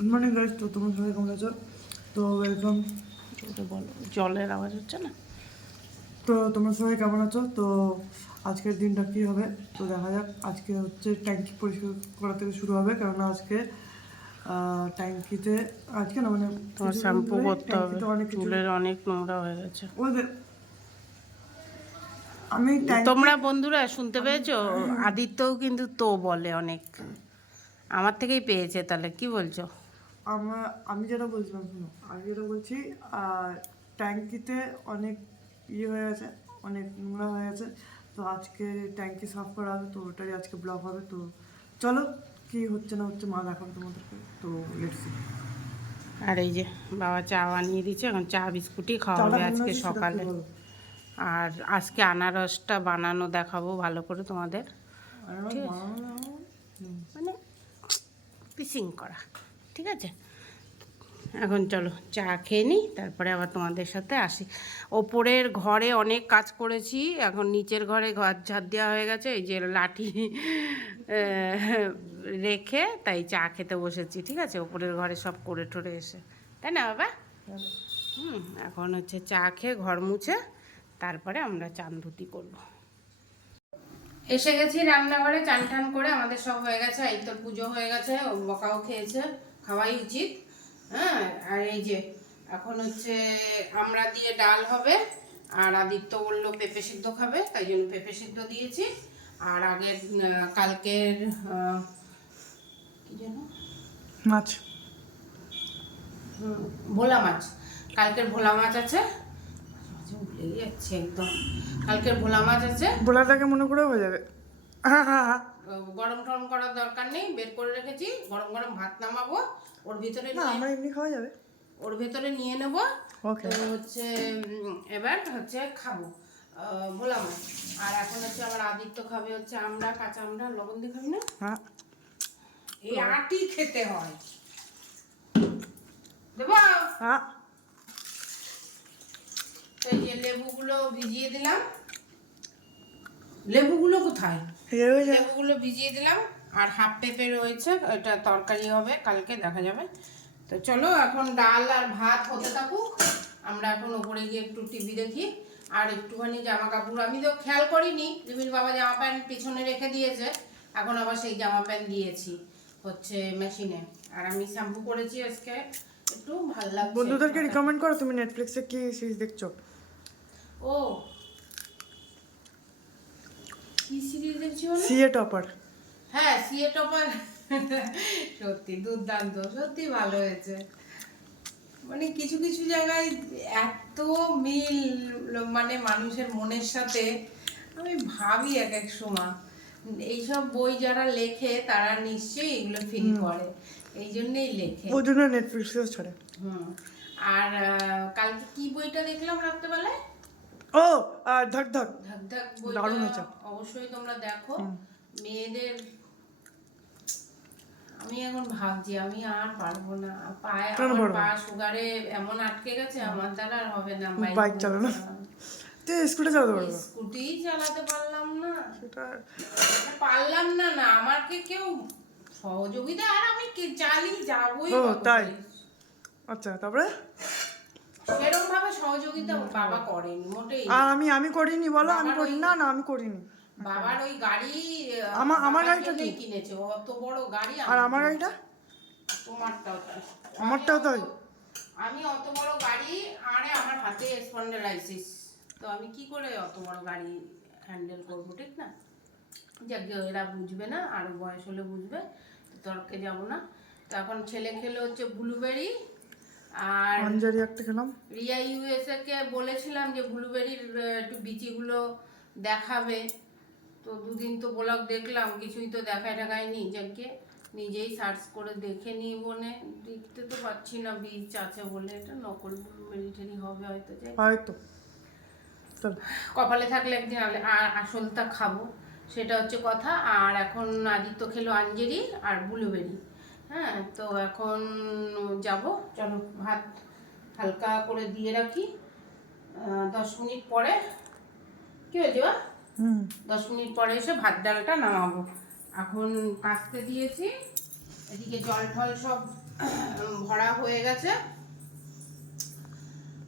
Good morning guys তো তোমরা সবাই কেমন আছো? তো ওয়েলকাম জোরে বলো জলের আওয়াজ হচ্ছে না? তো তোমরা সবাই কেমন আছো? তো আজকের দিনটা কী হবে? তো দেখা যাক। আজকে হচ্ছে ট্যাঙ্কি পরিষ্কার করা থেকে শুরু হবে। কেননা আজকে ট্যাঙ্কিতে আজকে না মানে তোমার শ্যাম্পু করতে হবে। চুলের অনেক নোংরা হয়ে গেছে। ওদের আমি তোমরা বন্ধুরা শুনতে পেয়েছ? আদিত্যও কিন্তু তো বলে অনেক। আমার থেকেই পেয়েছে তাহলে কি বলছো? আমার আমি যেটা বলছিলাম শোনো আমি যেটা বলছি আর ট্যাঙ্কিতে অনেক ইয়ে হয়ে গেছে অনেক নোংরা হয়ে গেছে তো আজকে ট্যাঙ্কি সাফ করা হবে তো ওটাই আজকে ব্লক হবে তো চলো কি হচ্ছে না হচ্ছে মা দেখাবো তোমাদেরকে তো লেটস আর এই যে বাবা চা বানিয়ে দিচ্ছে এখন চা বিস্কুটই খাওয়া হবে আজকে সকালে। আর আজকে আনারসটা বানানো দেখাবো ভালো করে তোমাদের। মানে পিসিং করা ঠিক আছে? এখন চলো চা খেয়ে নিই, তারপরে আবার তোমাদের সাথে আসি। ওপরের ঘরে অনেক কাজ করেছি, এখন নিচের ঘরে ঘর ঝাড় দেওয়া হয়ে গেছে, এই যে লাঠি রেখে তাই চা খেতে বসেছি, ঠিক আছে? ওপরের ঘরে সব করে টরে এসে। তাই না, বাবা? হুম, এখন হচ্ছে চা খেয়ে ঘর মুছে, তারপরে আমরা চান ধুতি করব। এসে গেছি রান্নাঘরে, চান টান করে আমাদের সব হয়ে গেছে, এই তো পুজো হয়ে গেছে, বকাও খেয়েছে, খাওয়াই উচিত। হ্যাঁ আর এই যে এখন হচ্ছে আমরা দিয়ে ডাল হবে আর আদিত্য বলল পেঁপে সিদ্ধ খাবে তাই জন্য পেঁপে সিদ্ধ দিয়েছি। আর আগের কালকের কি যেন? মাছ। ভোলা মাছ। কালকের ভোলা মাছ আছে। মাঝে মাঝে একদম। কালকের ভোলা মাছ আছে। বোলাটাকে মনে করে হয়ে যাবে। হ্যাঁ হ্যাঁ হ্যাঁ গরম টরম করার দরকার নেই বের করে রেখেছি গরম গরম ভাত নামাবো। ওর ভিতরে না আমার এমনি খাওয়া যাবে। ওর ভেতরে নিয়ে নেব। ওকে। তো হচ্ছে এবার হচ্ছে খাব বললাম আর এখন হচ্ছে আমার আদিত্য খাবে হচ্ছে আমরা কাঁচা আমরা লবণ দিয়ে খাবি না? হ্যাঁ। এই আটি খেতে হয়। দেবো? হ্যাঁ। তো এই যে লেবুগুলো ভিজিয়ে দিলাম। লেবুগুলো কোথায়? লেবুগুলো ভিজিয়ে দিলাম আর হাফ পেঁপে রয়েছে এটা তরকারি হবে কালকে দেখা যাবে। তো চলো এখন ডাল আর ভাত হতে থাকুক আমরা এখন ওপরে গিয়ে একটু টিভি দেখি আর একটুখানি জামা কাপড় আমি তো খেয়াল করিনি রিমির বাবা জামা প্যান্ট পিছনে রেখে দিয়েছে এখন আবার সেই জামা প্যান্ট দিয়েছি হচ্ছে মেশিনে আর আমি শ্যাম্পু করেছি আজকে একটু ভালো লাগছে। বন্ধুদেরকে রিকমেন্ড করো তুমি নেটফ্লিক্সে কি সিরিজ দেখছ? ও কি দেখছি বলো? CA topper. হ্যাঁ সিএ টপার। সত্যি দুর্দান্ত সত্যি ভালো হয়েছে। মানে কিছু কিছু জায়গায় এত মিল মানে মানুষের মনের সাথে আমি ভাবি এক এক সময়। এইসব বই যারা লেখে তারা নিশ্চয়ই এগুলো ফিল করে এই জন্যই লেখে। ওই জন্য নেটফ্লিক্সেও ছাড়ে। হুম। আর কালকে কি বইটা দেখলাম রাত্রেবেলায়? ও আর ধক ধক ধাক দারুণ হয়েছে। অবশ্যই তোমরা দেখো। মেয়েদের আমি এখন ভাবছি আমি আর পারব না। পায়ে আমার পা সুগারে এমন আটকে গেছে আমার দ্বারা আর হবে না বাইক চালানো? তুই স্কুলে চালাতে পারব? স্কুটি চালাতে পারলাম না। সেটা পারলাম না না আমাকে কেউ সহযোগিতা আর আমি কে চালি যাবোই ও, তাই? আচ্ছা তারপরে? সেরকম সহযোগিতা বাবা করেনি মোটেই। আর আমি আমি করিনি বলো আমি করি না না আমি করিনি। বাবার ওই গাড়ি আমার- আমার গাড়িটা কি? কিনেছে অত বড় গাড়ি আর আমার গাড়িটা? তোমারটাও তাই। আমারটাও তাই? আমি অত বড় গাড়ি আরে আমার হাতে স্পন্ডেলাইসিস তো আমি কি করে অত বড় গাড়ি হ্যান্ডেল করব ঠিক না? যাক এরা বুঝবে না আর বয়স হলে বুঝবে তর্কে যাব না। তো এখন ছেলে খেলে হচ্ছে ব্লুবেরি আর অঞ্জারি একটা খেলাম। রিয়া ইউএসএ কে বলেছিলাম যে ব্লুবেরির একটু বিচিগুলো দেখাবে। তো দুদিন তো ব্লগ দেখলাম কিছুই তো দেখায় টাকায়নি যাকে নিজেই সার্চ করে দেখে নিই বনে। দেখতে তো পাচ্ছি না বীজ আছে বলে এটা নকল ব্লুবেরি টেরি হবে হয়তো যাই হয়তো। কপালে থাকলে একদিন আলে- আ- আসলটা খাব সেটা হচ্ছে কথা। আর এখন আদিত্য খেলো আঞ্জেরি আর ব্লুবেরি। হ্যাঁ তো এখন যাব। চলো ভাত হালকা করে দিয়ে রাখি। দশ মিনিট পরে কি হয়েছে বা? দশ মিনিট পরে এসে ভাত ডালটা নামাবো। এখন কাচতে দিয়েছি। এদিকে জল টল সব ভরা হয়ে গেছে।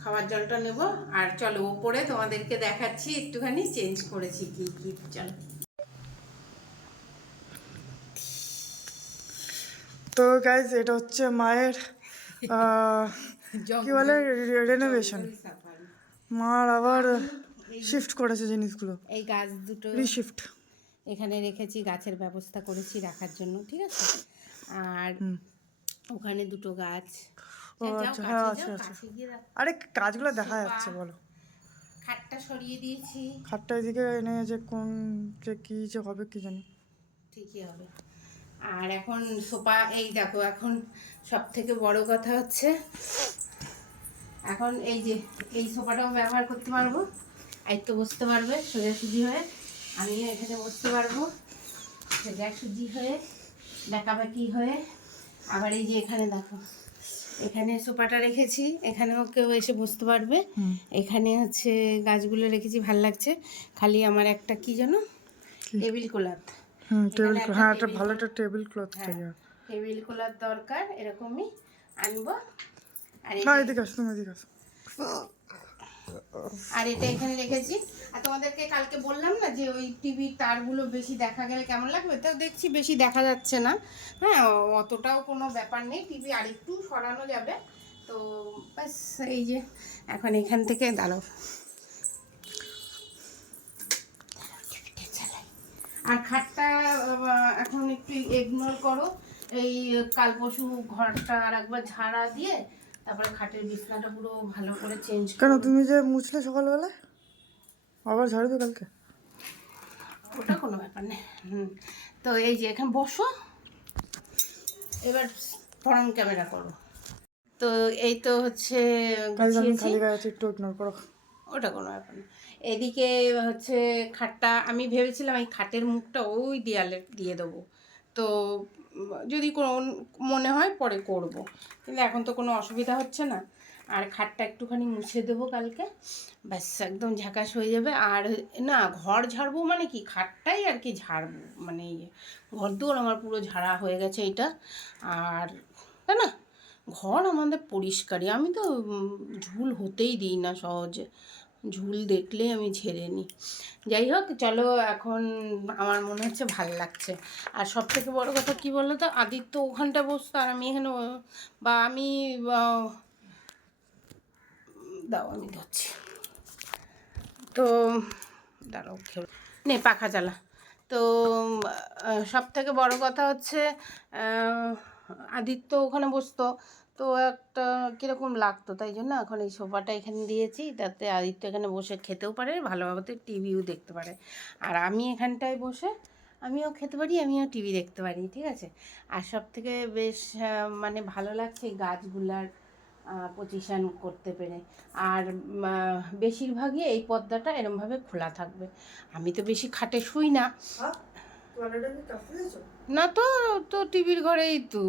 খাবার জলটা নেব। আর চলো ওপরে তোমাদেরকে দেখাচ্ছি একটুখানি চেঞ্জ করেছি কি কি। চলো। তো গাইজ এটা হচ্ছে মায়ের কি বলে রেনোভেশন মার আবার শিফট করেছে জিনিসগুলো। এই গাছ দুটো রিশিফট এখানে রেখেছি গাছের ব্যবস্থা করেছি রাখার জন্য ঠিক আছে? আর ওখানে দুটো গাছ। আচ্ছা, হ্যাঁ, আচ্ছা, আচ্ছা। আরে কাজগুলো দেখা যাচ্ছে বলো। খাটটা সরিয়ে দিয়েছি। খাটটা এদিকে এনে যে কোন যে কি যে হবে কি জানি। ঠিকই হবে। আর এখন সোফা এই দেখো এখন সব থেকে বড় কথা হচ্ছে এখন এই যে এই সোফাটাও ব্যবহার করতে পারব। আয়ত্ত বসতে পারবে সোজাসুজি হয়ে। আমিও এখানে বসতে পারব সোজাসুজি হয়ে বেঁকাবাকি হয়ে। আবার এই যে এখানে দেখো এখানে সোফাটা রেখেছি এখানেও কেউ এসে বসতে পারবে। এখানে হচ্ছে গাছগুলো রেখেছি ভালো লাগছে। খালি আমার একটা কি জানো টেবিল কোলাত। হুম টেবিল হ্যাঁ একটা ভালো একটা টেবিল ক্লথ চাই আর। টেবিল কোলার দরকার এরকমই আনব। আর না এদিকে আসো তুমি এদিকে আসো। আর এটা এখানে রেখেছি। আর তোমাদেরকে কালকে বললাম না যে ওই টিভির তারগুলো বেশি দেখা গেলে কেমন লাগবে? তো দেখছি বেশি দেখা যাচ্ছে না। হ্যাঁ অতটাও কোনো ব্যাপার নেই। টিভি আরেকটু সরানো যাবে। তো ব্যাস এই যে এখন এখান থেকে দাঁড়াও। আর খাটটা এখন একটু ইগনোর করো। এই কাল পরশু ঘরটা আর একবার ঝাড়া দিয়ে তারপরে খাটের বিছনাটা পুরো ভালো করে চেঞ্জ কেন তুমি যে মুছলে সকালবেলা আবার ঝাড়ু দিও কালকে? ওটা কোনো ব্যাপার নেই হুম। তো এই যে এখানে বসো। এবার ফরম ক্যামেরা করো। তো এই তো হচ্ছে একটু ইগনোর করো। ওটা কোনো ব্যাপার না। এদিকে হচ্ছে খাটটা, আমি ভেবেছিলাম এই খাটের মুখটা ওই দেয়ালে দিয়ে দেবো। তো যদি কোন মনে হয় পরে করব। কিন্তু এখন তো কোনো অসুবিধা হচ্ছে না। আর খাটটা একটুখানি মুছে দেবো কালকে। ব্যাস, একদম ঝাঁকাশ হয়ে যাবে। আর না, ঘর ঝাড়বো মানে কি? খাটটাই আর কি ঝাড়বো। মানে ইয়ে। ঘর দুয়ার আমার পুরো ঝাড়া হয়ে গেছে এটা। আর, তাই না? ঘর আমাদের পরিষ্কারই। আমি তো ঝুল হতেই দিই না সহজে। ঝুল দেখলে আমি ঝেড়ে নিই যাই হোক, চলো এখন আমার মনে হচ্ছে ভালো লাগছে। আর সব থেকে বড় কথা কী বলো তো আদিত্য ওখানটা বসতো আর আমি এখানে বা আমি দাও আমি ধরছি। তো, দাঁড়াও নে, পাখা চালা তো সব থেকে বড় কথা হচ্ছে আদিত্য ওখানে বসতো। তো একটা কীরকম লাগতো, তাই জন্য এখন এই সোফাটা এখানে দিয়েছি তাতে আদিত্য এখানে বসে খেতেও পারে, ভালোভাবে টিভিও দেখতে পারে। আর আমি এখানটায় বসে আমিও খেতে পারি, আমিও টিভি দেখতে পারি, ঠিক আছে? আর সব থেকে বেশ মানে ভালো লাগছে এই গাছগুলার পজিশন করতে পেরে। আর বেশিরভাগই এই পর্দাটা এরমভাবে খোলা থাকবে। আমি তো বেশি খাটে শুই না। না তো তো টিভির ঘরেই তো।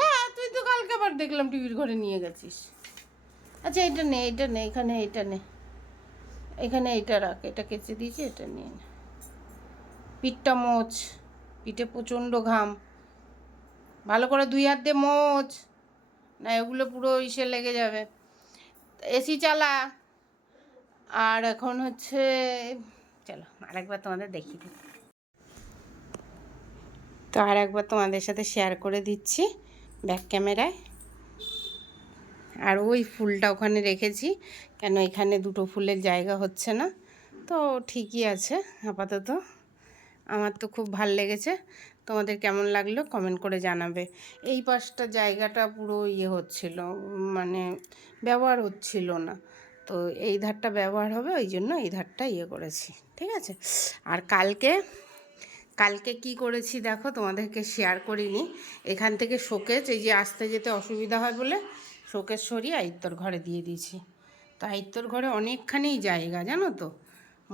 হ্যাঁ তুই তো কালকে আবার দেখলাম টিভির ঘরে নিয়ে গেছিস। আচ্ছা এটা নে এটা নে এখানে এটা নে। এখানে এটা রাখ এটা কেচে দিয়েছি এটা নিয়ে নে। পিঠটা মোচ পিঠে প্রচণ্ড ঘাম। ভালো করে দুই হাত দিয়ে মোচ না এগুলো পুরো ইসে লেগে যাবে। এসি চালা। আর এখন হচ্ছে চলো, আরেকবার তোমাদের দেখিয়ে দিই। তো আর একবার তোমাদের সাথে শেয়ার করে দিচ্ছি ব্যাক ক্যামেরায় আর ওই ফুলটা ওখানে রেখেছি, কেন এখানে দুটো ফুলের জায়গা হচ্ছে না। তো ঠিকই আছে, আপাতত। আমার তো খুব ভালো লেগেছে। তোমাদের কেমন লাগল কমেন্ট করে জানাবে। এই পাশটা জায়গাটা পুরো ইয়ে হচ্ছিল মানে ব্যবহার হচ্ছিল না। তো এই ধারটা ব্যবহার হবে, ওই জন্য এই ধারটা ইয়ে করেছি, ঠিক আছে? আর কালকে কালকে কি করেছি দেখো, তোমাদেরকে শেয়ার করিনি। এখান থেকে শোকেজ এই যে আসতে যেতে অসুবিধা হয় বলে শোকেজ সরিয়ে আইত্তর ঘরে দিয়ে দিয়েছি। তো আইত্তর ঘরে অনেকখানি জায়গা, জানো তো?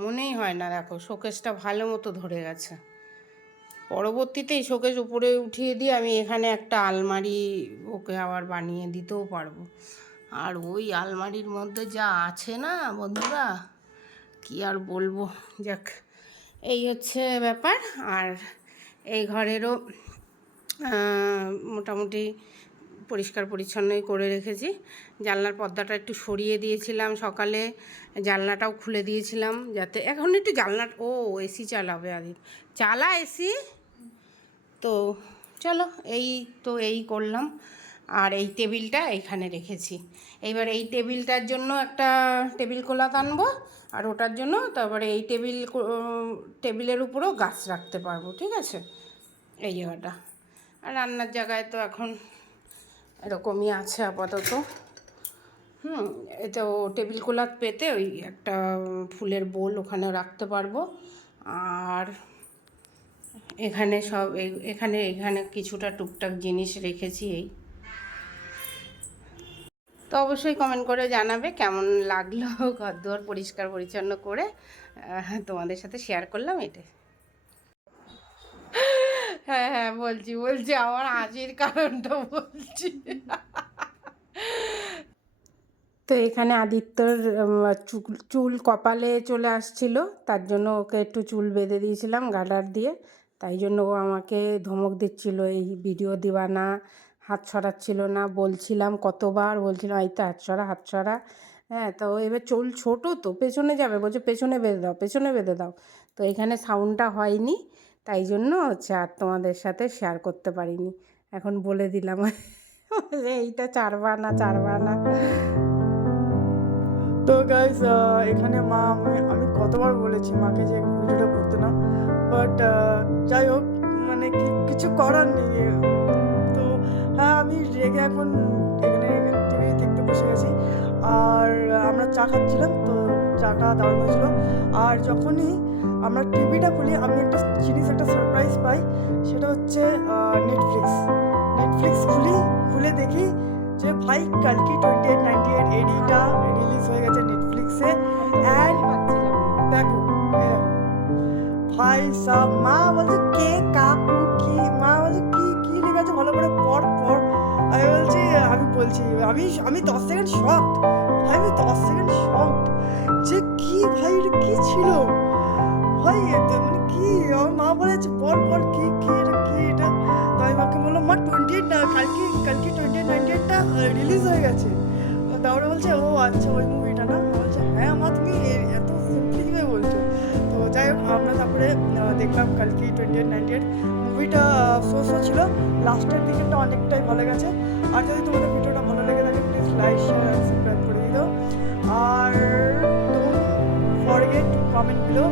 মনেই হয় না, দেখো শোকেজটা ভালো মতো ধরে গেছে। পরবর্তীতে এই শোকেজ উপরে উঠিয়ে দিয়ে আমি এখানে একটা আলমারি ওকে আবার বানিয়ে দিতেও পারব। আর ওই আলমারির মধ্যে যা আছে না বন্ধুরা, কি আর বলব? যাক, এই হচ্ছে ব্যাপার। আর এই ঘরেরও মোটামুটি পরিষ্কার পরিচ্ছন্নই করে রেখেছি। জানলার পর্দাটা একটু সরিয়ে দিয়েছিলাম সকালে। জানলাটাও খুলে দিয়েছিলাম যাতে, এখন একটু জানলা, ও এসি চালাবে আদি চালা এসি তো চলো, এই তো এই করলাম। আর এই টেবিলটা এইখানে রেখেছি। এইবার এই টেবিলটার জন্য একটা টেবিল কোলাত আনব আর ওটার জন্য তারপরে এই টেবিল টেবিলের উপরেও গাছ রাখতে পারব, ঠিক আছে? এই জায়গাটা। আর রান্নার জায়গায় তো এখন এরকমই আছে আপাতত। হুম ও টেবিল কোলাত পেতে ওই একটা ফুলের বোল ওখানে রাখতে পারব। আর এখানে সব এখানে এখানে কিছুটা টুকটাক জিনিস রেখেছি এই। তো অবশ্যই কমেন্ট করে জানাবে কেমন লাগল ঘর দুয়ার পরিষ্কার পরিচ্ছন্ন করে তোমাদের সাথে শেয়ার করলাম এটা হ্যাঁ হ্যাঁ বলছি বলছি, আমার হাসির কারণটা বলছি। তো এখানে আদিত্যর চুল চুল কপালে চলে আসছিল, তার জন্য ওকে একটু চুল বেঁধে দিয়েছিলাম গার্ডার দিয়ে। তাই জন্য ও আমাকে ধমক দিচ্ছিল, এই ভিডিও দিবা না হাত সরাচ্ছিল না, বলছিলাম কতবার বলছিলাম এই তো হাত সরা হাত সরা। হ্যাঁ তো এবার চুল ছোটো তো, পেছনে যাবে, বলছে, পেছনে বেঁধে দাও, পেছনে বেঁধে দাও। তো এখানে সাউন্ডটা হয়নি, তাই জন্য হচ্ছে আর তোমাদের সাথে শেয়ার করতে পারিনি। এখন বলে দিলাম এইটা চারবা না চারবা না। তো গাইজ এখানে মা, আমি আমি কতবার বলেছি মাকে যে ভিডিওটা করতে না বাট যাই হোক মানে কিছু করার নেই। হ্যাঁ আমি রেগে এখন এখানে টিভি দেখতে বসে গেছি আর আমরা চা খাচ্ছিলাম, তো চাটা দারুণ হয়েছিল। আর যখনই আমরা টিভিটা খুলি, আমি একটা জিনিস, একটা সারপ্রাইজ পাই, সেটা হচ্ছে নেটফ্লিক্স নেটফ্লিক্স খুলি, খুলে দেখি যে, ভাই, কালকে টোয়েন্টি এইট নাইনটি এইট এডিটা রিলিজ হয়ে গেছে নেটফ্লিক্সে অ্যান্ড দেখো দেখো। ভাই সব, মা বলছে কাকু বলছি, আমি আমি দশ সেকেন্ড শক ভাই আমি দশ সেকেন্ড শক যে কি ভাই কি ছিল? ভাই মানে কি? আমার মা বলেছে পড় পর কি কি, এটা কি, এটা? তো আমি মাকে বললাম, মা টোয়েন্টি এইট না, কালকে কালকে টোয়েন্টি এইট নাইনটি এইটটা রিলিজ হয়ে গেছে। তারপরে বলছে, ও আচ্ছা ওই মুভিটা না? বলছে হ্যাঁ মা, তুমি এত সিম্পলি কীভাবে বলছো? তো যাই হোক, আমরা তারপরে দেখলাম কালকে টোয়েন্টি এইট নাইনটি এইট মুভিটা শো শো ছিল। লাস্টের দিকেটা অনেকটাই ভালো গেছে। আর যদি তোমাদের ভিডিওটা ভালো লেগে থাকে প্লিজ লাইক শেয়ার সাবস্ক্রাইব করে দিও। আর ডোন্ট ফরগেট কমেন্ট বিলো